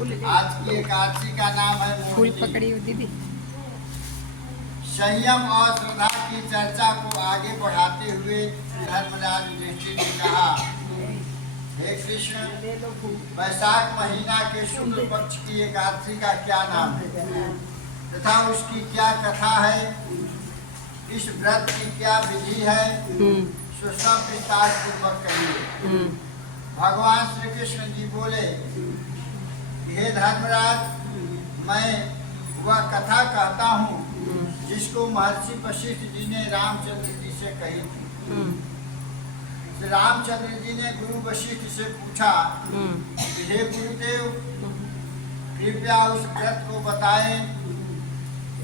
आज की एकादशी का नाम है फूल मोहिनी। पकड़ी हो दीदी। संयम और श्रद्धा की चर्चा को आगे बढ़ाते हुए धर्मराज युधिष्ठिर ने कहा, हे कृष्ण, वैशाख महीना के शुक्ल पक्ष की एकादशी का क्या नाम है तथा उसकी क्या कथा है, इस व्रत की क्या विधि है, सो सब विस्तार पूर्वक कहिए। भगवान श्री कृष्ण जी बोले, हे धर्मराज, मैं वह कथा कहता हूँ जिसको महर्षि वशिष्ठ जी ने रामचंद्र जी से कही थी। श्री रामचंद्र जी ने गुरु वशिष्ठ से पूछा, हे गुरुदेव, कृपया उस व्रत को बताएं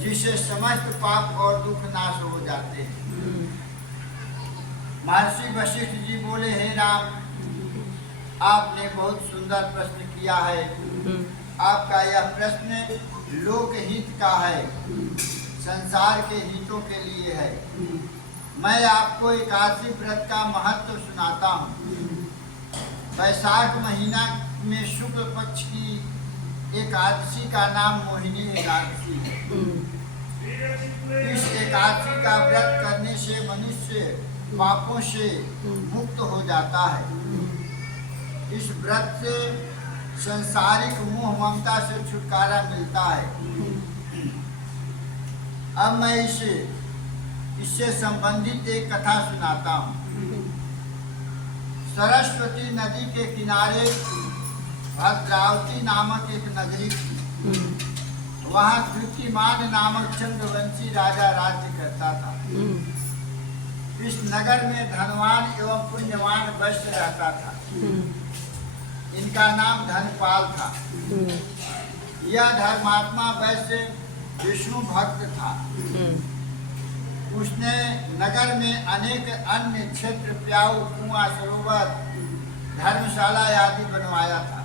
जिससे समस्त पाप और दुख नाश हो जाते हैं। महर्षि वशिष्ठ जी बोले, हे राम, आपने बहुत सुंदर प्रश्न किया है। आपका यह प्रश्न लोकहित का है, संसार के हितों के लिए है। मैं आपको एकादशी व्रत का महत्व सुनाता हूँ। वैशाख महीना में शुक्ल पक्ष की एकादशी का नाम मोहिनी एकादशी है। इस एकादशी का व्रत करने से मनुष्य पापों से मुक्त हो जाता है। इस व्रत से संसारिक मोह ममता से छुटकारा मिलता है। अब मैं इससे संबंधित एक कथा सुनाता हूँ। सरस्वती नदी के किनारे भद्रावती नामक एक नगरी थी। वहाँ द्युतिमान नामक चंद्रवंशी राजा राज्य करता था। इस नगर में धनवान एवं पुण्यवान वैश्य रहता था। इनका नाम धनपाल था। यह धर्मात्मा वैश्य विष्णु भक्त था। उसने नगर में अनेक अन्य क्षेत्र, प्याऊ, कुआं, सरोवर, धर्मशाला आदि बनवाया था।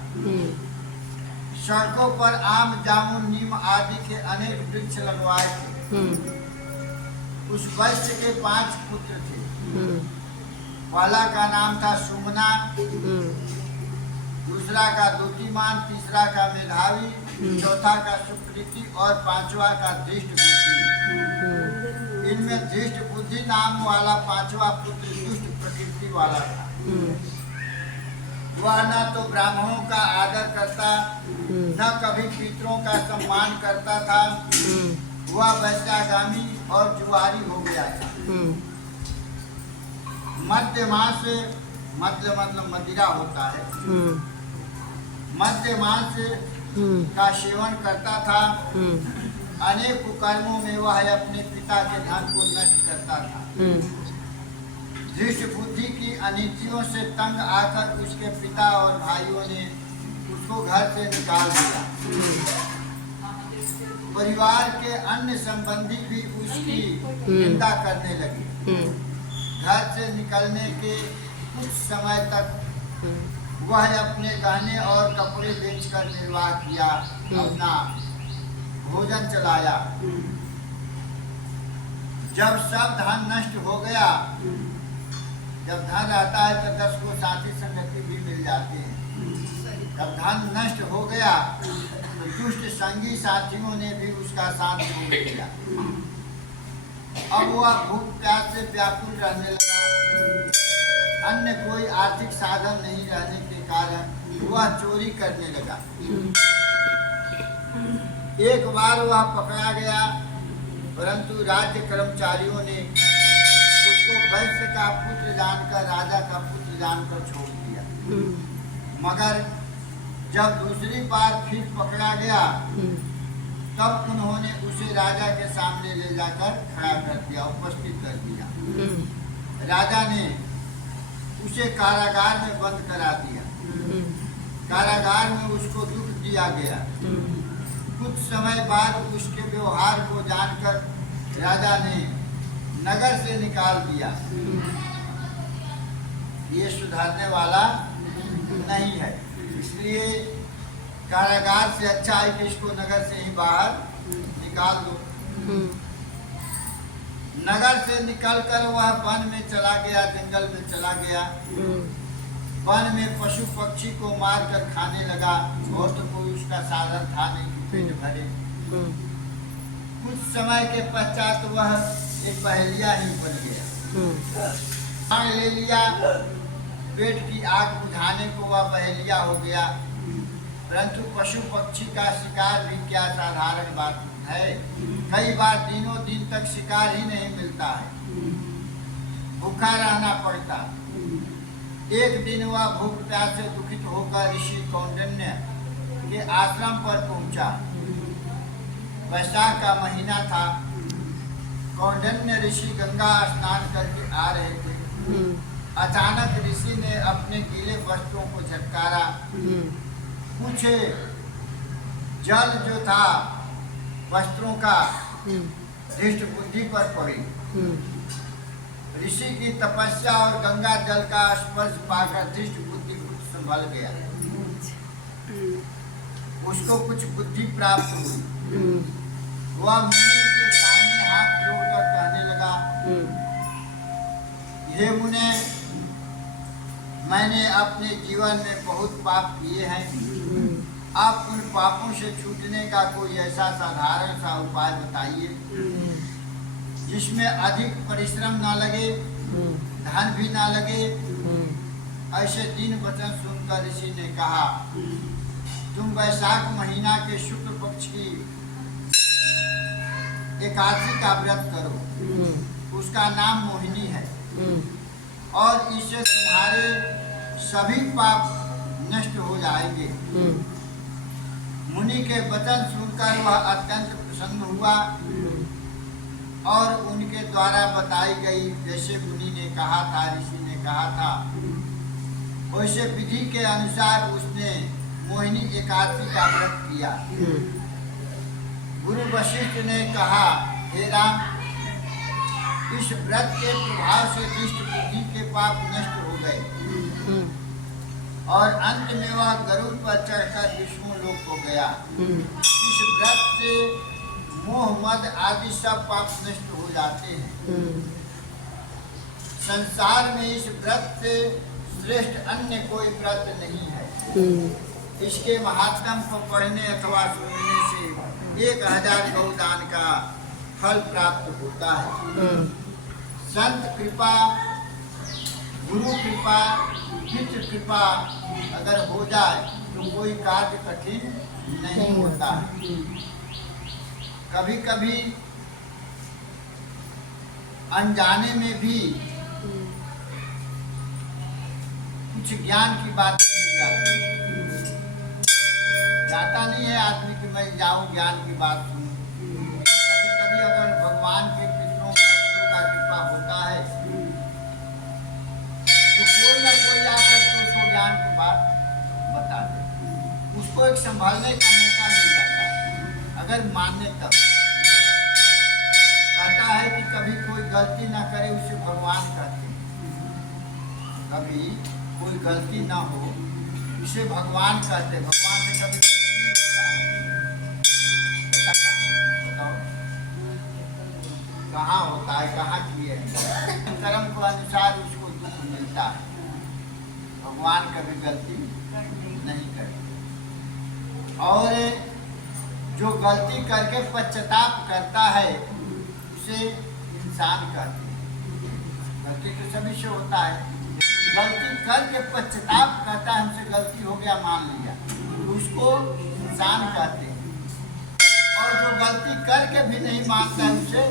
सड़कों पर आम, जामुन, नीम आदि के अनेक वृक्ष लगवाए थे। उस वैश्य के 5 पुत्र थे। पहला का नाम था सुमना, दूसरा का द्युतिमान, तीसरा का मेधावी, चौथा का सुकृति और 5वां का धृष्ट बुद्धि। इनमें धृष्ट बुद्धि नाम वाला 5वां पुत्र दुष्ट प्रकृति वाला था। वह न तो ब्राह्मणों का आदर करता, न कभी पितरों का सम्मान करता था। वह वैश्यागामी और जुआरी हो गया था। मद्यमांस, मतलब मदिरा होता है। मद्यमांस का सेवन करता था। अनेक कुकर्मों में वह अपने पिता के धन को नष्ट करता था। धृष्ट बुद्धि की अनितियों से तंग आकर उसके पिता और भाइयों ने उसको घर से निकाल दिया। परिवार के अन्य संबंधी भी उसकी निंदा करने लगे। घर से निकलने के कुछ समय तक वह अपने गहने और कपड़े बेचकर निर्वाह किया, अपना भोजन चलाया। जब सब धन नष्ट हो गया, जब धन रहता है तो 10 को साथी संगति भी मिल जाते हैं। जब धन नष्ट हो गया तो दुष्ट संगी साथियों ने भी उसका साथ छोड़ दिया। अब वह भूख प्यास से व्याकुल रहने लगा। अन्य कोई आर्थिक साधन नहीं रहने के कारण वह चोरी करने लगा। एक बार वह पकड़ा गया, परंतु राज्य कर्मचारियों ने उसको वैश्य का पुत्र जानकर, राजा का पुत्र जानकर छोड़ दिया। मगर जब दूसरी बार फिर पकड़ा गया, तब उन्होंने उसे राजा के सामने ले जाकर खड़ा कर दिया, उपस्थित कर दिया। राजा ने उसे कारागार में बंद करा दिया। कारागार में उसको दुख दिया गया। कुछ समय बाद उसके व्यवहार को जानकर राजा ने नगर से निकाल दिया। ये सुधारने वाला नहीं है, इसलिए कारागार से अच्छा है कि इसको नगर से ही बाहर निकाल दो। नगर से निकलकर वह वन में चला गया, जंगल में चला गया। वन में पशु पक्षी को मारकर खाने लगा और तो कोई उसका उसका साधन था नहीं कि पेट भरे। कुछ समय के पश्चात वह एक पहेलिया ही बन गया। मान ले लिया पेट की आग बुझाने को वह पहेलिया हो गया, परंतु पशु पक्षी का शिकार भी क्या साधारण बात है। कई बार दिनों दिन तक शिकार ही नहीं मिलता है, भूखा रहना पड़ता। एक दिन वह भूख प्यास से दुखित होकर ऋषि कौंडिन्य के आश्रम पर पहुंचा। वैशाख का महीना था। कौंडिन्य ऋषि गंगा स्नान करके आ रहे थे। अचानक ऋषि ने अपने गीले वस्त्रों को झटकारा। कुछ जल जो था वस्त्रों का दृष्ट बुद्धि पर पड़ी। ऋषि की तपस्या और गंगा जल का स्पर्श पाकर दृष्ट बुद्धि कुछ संभल गया। उसको कुछ बुद्धि प्राप्त हुई। वह मुनि के सामने हाथ जोड़कर कहने लगा, हे मुने, मैंने अपने जीवन में बहुत पाप किए हैं। आप उन पापों से छूटने का कोई ऐसा साधारण सा उपाय बताइए जिसमें अधिक परिश्रम ना लगे, धन भी ना लगे। ऐसे 3 वचन सुनकर ऋषि ने कहा, तुम वैशाख महीना के शुक्ल पक्ष की एकादशी का व्रत करो। उसका नाम मोहिनी है और इससे तुम्हारे सभी पाप नष्ट हो जाएंगे। मुनि के वचन सुनकर वह अत्यंत प्रसन्न हुआ और उनके द्वारा बताई गई जैसे मुनि ने कहा था, ऋषि ने कहा था, वैसे विधि के अनुसार उसने मोहिनी एकादशी का व्रत किया। गुरु वशिष्ठ ने कहा, हे राम, इस व्रत के प्रभाव से दुष्ट बुद्धि के पाप नष्ट हो गए और अंत में वह गरुड़ पर चढ़कर विष्णु लोक को गया। इस व्रत से मोह मद आदि सब पाप नष्ट हो जाते हैं। संसार में इस व्रत से श्रेष्ठ अन्य कोई व्रत नहीं है। इसके महात्म को पढ़ने अथवा सुनने से 1000 गौदान का फल प्राप्त होता है। संत कृपा, गुरु कृपा, मित्र कृपा अगर हो जाए तो कोई कार्य कठिन नहीं होता। कभी कभी अनजाने में भी कुछ ज्ञान की बात मिल जाती है। जाता नहीं है आदमी कि मैं जाऊं ज्ञान की बात सुनूं। कभी कभी अगर भगवान के कृष्णों का, गुरु का कृपा होता है तो कोई ना कोई आकर के उसको ज्ञान की बात बता दे, उसको एक संभालने का मौका मिल जाता है अगर मानने तब। कहता है कि कभी कोई गलती ना करे उसे भगवान कहते हैं। कभी कोई गलती ना हो इसे भगवान कहते हैं। भगवान से कभी गलती नहीं होता है। बताओ कहाँ होता है, कहाँ किए हैं। कर्म को अनुसार उसको दुख मिलता है। भगवान कभी गलती नहीं करते। और जो गलती करके पश्चाताप करता है उसे इंसान कहते हैं। गलती तो सभी से होता है। गलती करके पश्चाताप करता है, हमसे गलती हो गया मान लिया, उसको इंसान कहते हैं। और जो गलती करके भी नहीं मानता है उसे